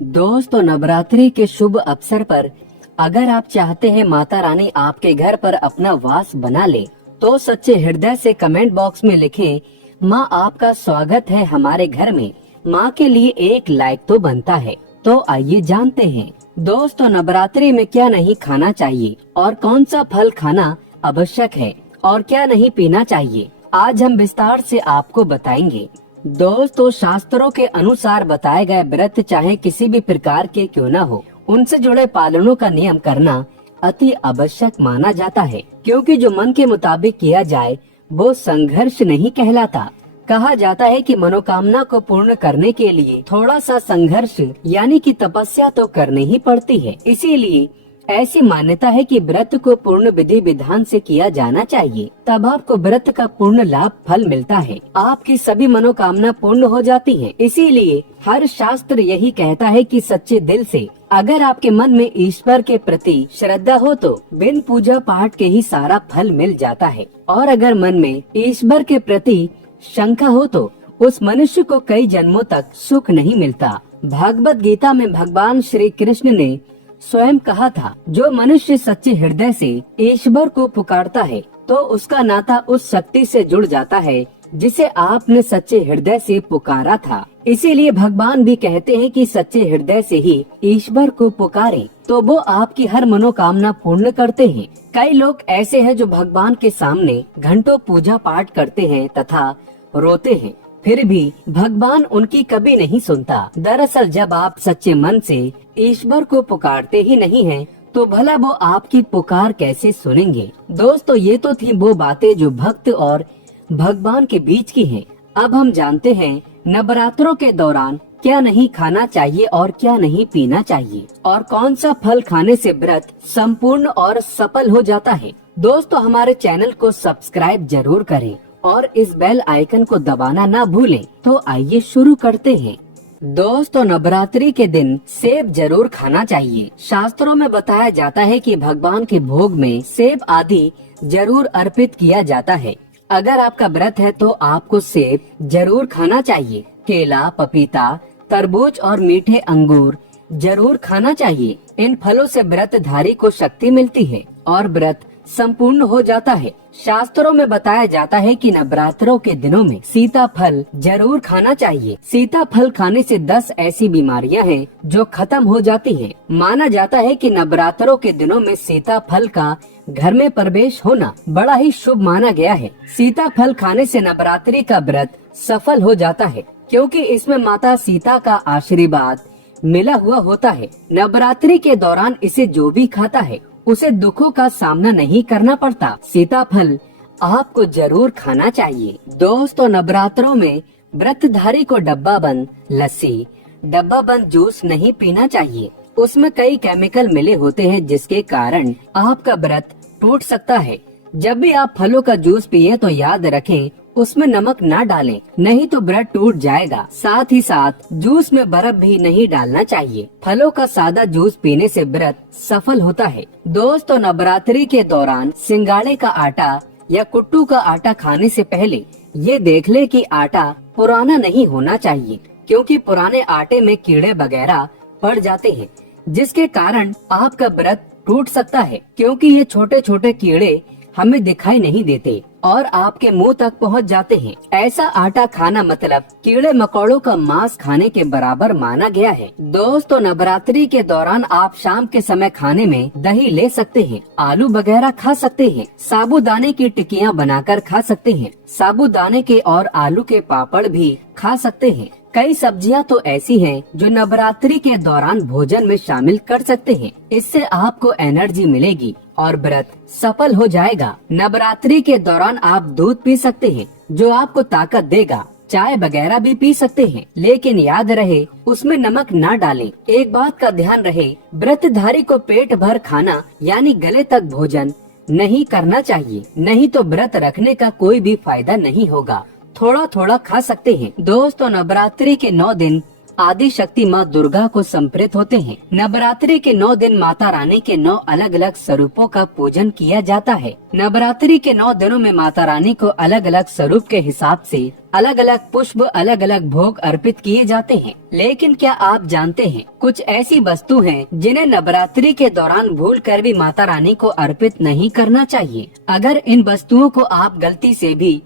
दोस्तों, नवरात्रि के शुभ अवसर पर अगर आप चाहते हैं माता रानी आपके घर पर अपना वास बना ले, तो सच्चे हृदय से कमेंट बॉक्स में लिखें, माँ आपका स्वागत है हमारे घर में। माँ के लिए एक लाइक तो बनता है। तो आइए जानते हैं दोस्तों, नवरात्रि में क्या नहीं खाना चाहिए और कौन सा फल खाना आवश्यक है और क्या नहीं पीना चाहिए। आज हम विस्तार से आपको बताएंगे। दोस्तों, शास्त्रों के अनुसार बताए गए व्रत चाहे किसी भी प्रकार के क्यों न हो, उनसे जुड़े पालनों का नियम करना अति आवश्यक माना जाता है, क्योंकि जो मन के मुताबिक किया जाए वो संघर्ष नहीं कहलाता। कहा जाता है कि मनोकामना को पूर्ण करने के लिए थोड़ा सा संघर्ष यानी कि तपस्या तो करनी ही पड़ती है। इसीलिए ऐसी मान्यता है कि व्रत को पूर्ण विधि विधान से किया जाना चाहिए, तब आपको व्रत का पूर्ण लाभ फल मिलता है। आपकी सभी मनोकामना पूर्ण हो जाती है। इसीलिए हर शास्त्र यही कहता है कि सच्चे दिल से अगर आपके मन में ईश्वर के प्रति श्रद्धा हो तो बिन पूजा पाठ के ही सारा फल मिल जाता है, और अगर मन में ईश्वर के प्रति शंका हो तो उस मनुष्य को कई जन्मों तक सुख नहीं मिलता। भगवत गीता में भगवान श्री कृष्ण ने स्वयं कहा था, जो मनुष्य सच्चे हृदय से ईश्वर को पुकारता है तो उसका नाता उस शक्ति से जुड़ जाता है जिसे आपने सच्चे हृदय से पुकारा था। इसीलिए भगवान भी कहते हैं कि सच्चे हृदय से ही ईश्वर को पुकारें तो वो आपकी हर मनोकामना पूर्ण करते हैं। कई लोग ऐसे हैं जो भगवान के सामने घंटों पूजा पाठ करते हैं तथा रोते हैं, फिर भी भगवान उनकी कभी नहीं सुनता। दरअसल जब आप सच्चे मन से ईश्वर को पुकारते ही नहीं हैं, तो भला वो आपकी पुकार कैसे सुनेंगे। दोस्तों, ये तो थी वो बातें जो भक्त और भगवान के बीच की हैं। अब हम जानते हैं नवरात्रों के दौरान क्या नहीं खाना चाहिए और क्या नहीं पीना चाहिए, और कौन सा फल खाने से व्रत संपूर्ण और सफल हो जाता है। दोस्तों, हमारे चैनल को सब्सक्राइब जरूर करें और इस बेल आइकन को दबाना ना भूलें। तो आइए शुरू करते हैं। दोस्तों, नवरात्रि के दिन सेब जरूर खाना चाहिए। शास्त्रों में बताया जाता है कि भगवान के भोग में सेब आदि जरूर अर्पित किया जाता है। अगर आपका व्रत है तो आपको सेब जरूर खाना चाहिए। केला, पपीता, तरबूज और मीठे अंगूर जरूर खाना चाहिए। इन फलों से व्रतधारी को शक्ति मिलती है और व्रत संपूर्ण हो जाता है। शास्त्रों में बताया जाता है कि नवरात्रों के दिनों में सीताफल जरूर खाना चाहिए। सीताफल खाने से 10 ऐसी बीमारियां हैं जो खत्म हो जाती हैं। माना जाता है कि नवरात्रों के दिनों में सीताफल का घर में प्रवेश होना बड़ा ही शुभ माना गया है। सीताफल खाने से नवरात्रि का व्रत सफल हो जाता है, क्योंकि इसमें माता सीता का आशीर्वाद मिला हुआ होता है। नवरात्रि के दौरान इसे जो भी खाता है उसे दुखों का सामना नहीं करना पड़ता। सीताफल आपको जरूर खाना चाहिए। दोस्तों, नवरात्रों में व्रतधारी को डब्बा बंद लस्सी, डब्बा बंद जूस नहीं पीना चाहिए। उसमें कई केमिकल मिले होते हैं जिसके कारण आपका व्रत टूट सकता है। जब भी आप फलों का जूस पिए तो याद रखें उसमें नमक ना डालें, नहीं तो व्रत टूट जाएगा। साथ ही साथ जूस में बर्फ भी नहीं डालना चाहिए। फलों का सादा जूस पीने से व्रत सफल होता है। दोस्तों, नवरात्रि के दौरान सिंगाड़े का आटा या कुट्टू का आटा खाने से पहले ये देख ले कि आटा पुराना नहीं होना चाहिए, क्योंकि पुराने आटे में कीड़े वगैरह पड़ जाते हैं जिसके कारण आपका व्रत टूट सकता है, क्योंकि ये छोटे छोटे कीड़े हमें दिखाई नहीं देते और आपके मुंह तक पहुंच जाते हैं। ऐसा आटा खाना मतलब कीड़े मकोड़ों का मांस खाने के बराबर माना गया है। दोस्तों, नवरात्रि के दौरान आप शाम के समय खाने में दही ले सकते हैं, आलू वगैरह खा सकते हैं, साबूदाने की टिक्कियां बनाकर खा सकते हैं, साबूदाने के और आलू के पापड़ भी खा सकते हैं। कई सब्जियां तो ऐसी हैं जो नवरात्रि के दौरान भोजन में शामिल कर सकते हैं। इससे आपको एनर्जी मिलेगी और व्रत सफल हो जाएगा। नवरात्रि के दौरान आप दूध पी सकते हैं जो आपको ताकत देगा। चाय वगैरह भी पी सकते हैं, लेकिन याद रहे उसमें नमक ना डालें। एक बात का ध्यान रहे, व्रतधारी को पेट भर खाना यानी गले तक भोजन नहीं करना चाहिए, नहीं तो व्रत रखने का कोई भी फायदा नहीं होगा। थोड़ा थोड़ा खा सकते हैं। दोस्तों, नवरात्रि के 9 दिन आदि शक्ति माँ दुर्गा को समर्पित होते हैं। नवरात्रि के 9 दिन माता रानी के 9 अलग अलग स्वरूपों का पूजन किया जाता है। नवरात्रि के 9 दिनों में माता रानी को अलग अलग स्वरूप के हिसाब से अलग अलग पुष्प, अलग अलग भोग अर्पित किए जाते हैं। लेकिन क्या आप जानते हैं, कुछ ऐसी वस्तु हैं जिन्हें नवरात्रि के दौरान भूल कर भी माता रानी को अर्पित नहीं करना चाहिए। अगर इन वस्तुओं को आप गलती से भी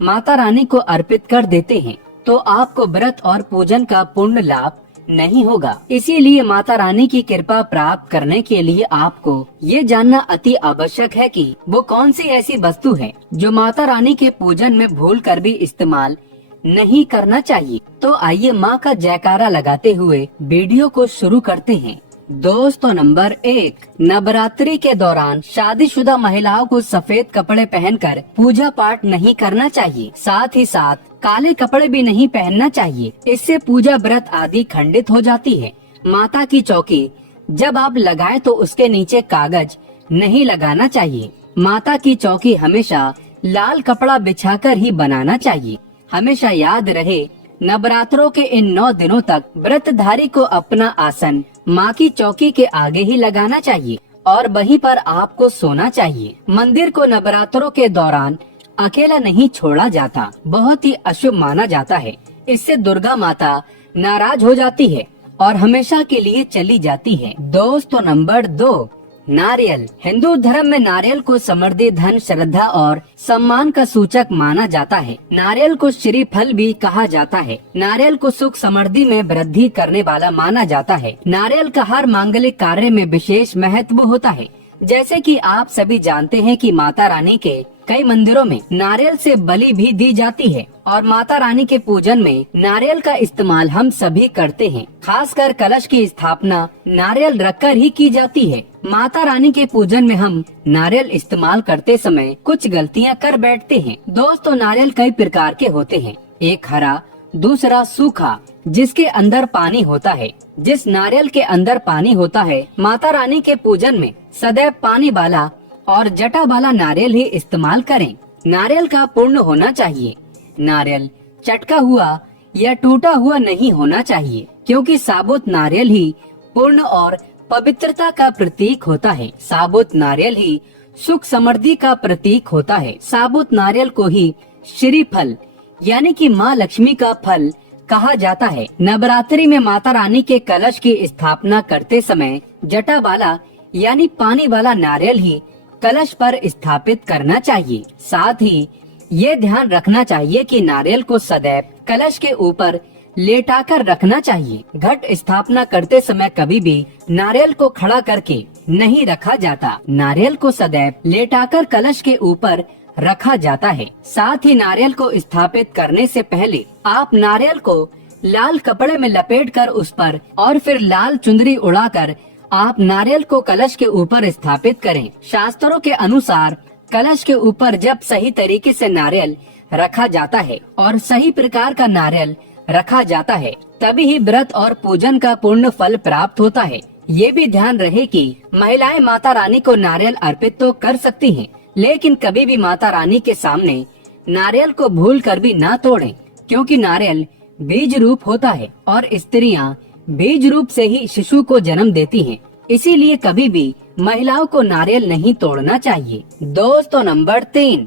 माता रानी को अर्पित कर देते हैं तो आपको व्रत और पूजन का पूर्ण लाभ नहीं होगा। इसीलिए माता रानी की कृपा प्राप्त करने के लिए आपको ये जानना अति आवश्यक है कि वो कौन सी ऐसी वस्तु है जो माता रानी के पूजन में भूल कर भी इस्तेमाल नहीं करना चाहिए। तो आइए माँ का जयकारा लगाते हुए वीडियो को शुरू करते हैं। दोस्तों, नंबर 1, नवरात्रि के दौरान शादीशुदा महिलाओं को सफेद कपड़े पहनकर पूजा पाठ नहीं करना चाहिए। साथ ही साथ काले कपड़े भी नहीं पहनना चाहिए। इससे पूजा व्रत आदि खंडित हो जाती है। माता की चौकी जब आप लगाएं तो उसके नीचे कागज नहीं लगाना चाहिए। माता की चौकी हमेशा लाल कपड़ा बिछाकर ही बनाना चाहिए। हमेशा याद रहे, नवरात्रों के इन 9 दिनों तक व्रतधारी को अपना आसन माँ की चौकी के आगे ही लगाना चाहिए और वहीं पर आपको सोना चाहिए। मंदिर को नवरात्रों के दौरान अकेला नहीं छोड़ा जाता, बहुत ही अशुभ माना जाता है। इससे दुर्गा माता नाराज हो जाती है और हमेशा के लिए चली जाती है। दोस्तों, नंबर 2, नारियल। हिंदू धर्म में नारियल को समृद्धि, धन, श्रद्धा और सम्मान का सूचक माना जाता है। नारियल को श्री फल भी कहा जाता है। नारियल को सुख समृद्धि में वृद्धि करने वाला माना जाता है। नारियल का हर मांगलिक कार्य में विशेष महत्व होता है। जैसे कि आप सभी जानते हैं कि माता रानी के कई मंदिरों में नारियल से बलि भी दी जाती है और माता रानी के पूजन में नारियल का इस्तेमाल हम सभी करते हैं। खासकर कलश की स्थापना नारियल रखकर ही की जाती है। माता रानी के पूजन में हम नारियल इस्तेमाल करते समय कुछ गलतियां कर बैठते हैं। दोस्तों, नारियल कई प्रकार के होते हैं। एक हरा, दूसरा सूखा जिसके अंदर पानी होता है। जिस नारियल के अंदर पानी होता है, माता रानी के पूजन में सदैव पानी वाला और जटा वाला नारियल ही इस्तेमाल करें। नारियल का पूर्ण होना चाहिए। नारियल चटका हुआ या टूटा हुआ नहीं होना चाहिए, क्योंकि साबुत नारियल ही पूर्ण और पवित्रता का प्रतीक होता है। साबुत नारियल ही सुख समृद्धि का प्रतीक होता है। साबुत नारियल को ही श्री फल यानी कि माँ लक्ष्मी का फल कहा जाता है। नवरात्रि में माता रानी के कलश की स्थापना करते समय जटा वाला यानी पानी वाला नारियल ही कलश पर स्थापित करना चाहिए। साथ ही ये ध्यान रखना चाहिए कि नारियल को सदैव कलश के ऊपर लेटाकर रखना चाहिए। घट स्थापना करते समय कभी भी नारियल को खड़ा करके नहीं रखा जाता। नारियल को सदैव लेटाकर कलश के ऊपर रखा जाता है। साथ ही नारियल को स्थापित करने से पहले आप नारियल को लाल कपड़े में लपेटकर उस पर और फिर लाल चुंदरी उड़ाकर आप नारियल को कलश के ऊपर स्थापित करें। शास्त्रों के अनुसार कलश के ऊपर जब सही तरीके से नारियल रखा जाता है और सही प्रकार का नारियल रखा जाता है, तभी ही व्रत और पूजन का पूर्ण फल प्राप्त होता है। ये भी ध्यान रहे कि महिलाएं माता रानी को नारियल अर्पित तो कर सकती हैं, लेकिन कभी भी माता रानी के सामने नारियल को भूल कर भी ना तोड़ें, क्योंकि नारियल बीज रूप होता है और स्त्रियां बीज रूप से ही शिशु को जन्म देती हैं। इसीलिए कभी भी महिलाओं को नारियल नहीं तोड़ना चाहिए। दोस्तों, नंबर 3,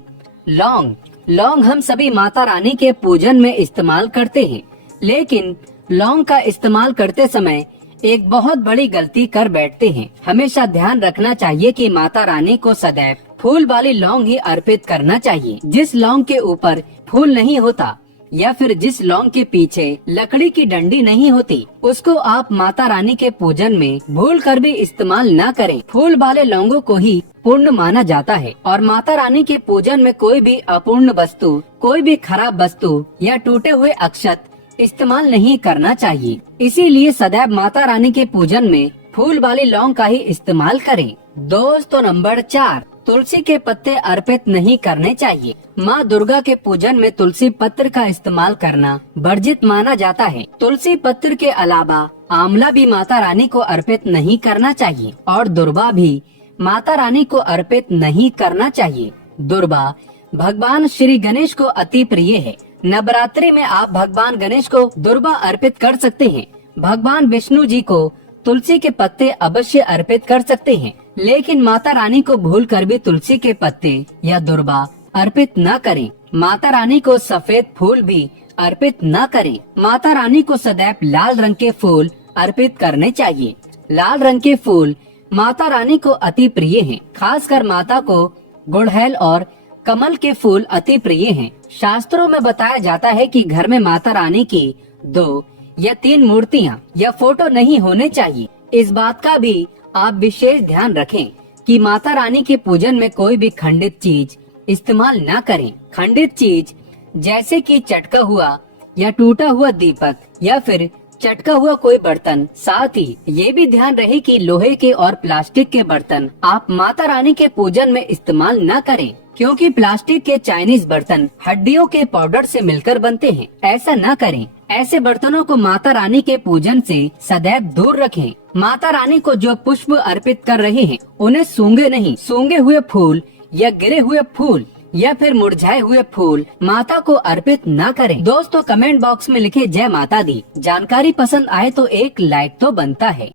लौंग। लौंग हम सभी माता रानी के पूजन में इस्तेमाल करते हैं, लेकिन लौंग का इस्तेमाल करते समय एक बहुत बड़ी गलती कर बैठते हैं। हमेशा ध्यान रखना चाहिए कि माता रानी को सदैव फूल वाली लौंग ही अर्पित करना चाहिए। जिस लौंग के ऊपर फूल नहीं होता या फिर जिस लौंग के पीछे लकड़ी की डंडी नहीं होती, उसको आप माता रानी के पूजन में भूल कर भी इस्तेमाल न करें। फूल वाले लौंगों को ही पूर्ण माना जाता है और माता रानी के पूजन में कोई भी अपूर्ण वस्तु, कोई भी खराब वस्तु या टूटे हुए अक्षत इस्तेमाल नहीं करना चाहिए। इसीलिए सदैव माता रानी के पूजन में फूल वाली लौंग का ही इस्तेमाल करें। दोस्तों, नंबर 4, तुलसी के पत्ते अर्पित नहीं करने चाहिए। माँ दुर्गा के पूजन में तुलसी पत्र का इस्तेमाल करना वर्जित माना जाता है। तुलसी पत्र के अलावा आंवला भी माता रानी को अर्पित नहीं करना चाहिए और दुर्वा भी माता रानी को अर्पित नहीं करना चाहिए। दुर्वा भगवान श्री गणेश को अति प्रिय है। नवरात्रि में आप भगवान गणेश को दुर्वा अर्पित कर सकते हैं। भगवान विष्णु जी को तुलसी के पत्ते अवश्य अर्पित कर सकते हैं, लेकिन माता रानी को भूलकर भी तुलसी के पत्ते या दुर्वा अर्पित न करें। माता रानी को सफेद फूल भी अर्पित न करें। माता रानी को सदैव लाल रंग के फूल अर्पित करने चाहिए। लाल रंग के फूल माता रानी को अति प्रिय हैं। खासकर माता को गुड़हल और कमल के फूल अति प्रिय हैं। शास्त्रों में बताया जाता है कि घर में माता रानी की 2 या 3 मूर्तियां या फोटो नहीं होने चाहिए। इस बात का भी आप विशेष ध्यान रखें कि माता रानी के पूजन में कोई भी खंडित चीज इस्तेमाल न करें। खंडित चीज जैसे कि चटका हुआ या टूटा हुआ दीपक या फिर चटका हुआ कोई बर्तन। साथ ही ये भी ध्यान रहे कि लोहे के और प्लास्टिक के बर्तन आप माता रानी के पूजन में इस्तेमाल न करें, क्योंकि प्लास्टिक के चाइनीज बर्तन हड्डियों के पाउडर से मिलकर बनते हैं। ऐसा न करें। ऐसे बर्तनों को माता रानी के पूजन से सदैव दूर रखें। माता रानी को जो पुष्प अर्पित कर रहे हैं उन्हें सूंघे नहीं। सूंघे हुए फूल या गिरे हुए फूल या फिर मुरझाए हुए फूल माता को अर्पित न करें। दोस्तों, कमेंट बॉक्स में लिखे जय माता दी। जानकारी पसंद आए तो एक लाइक तो बनता है।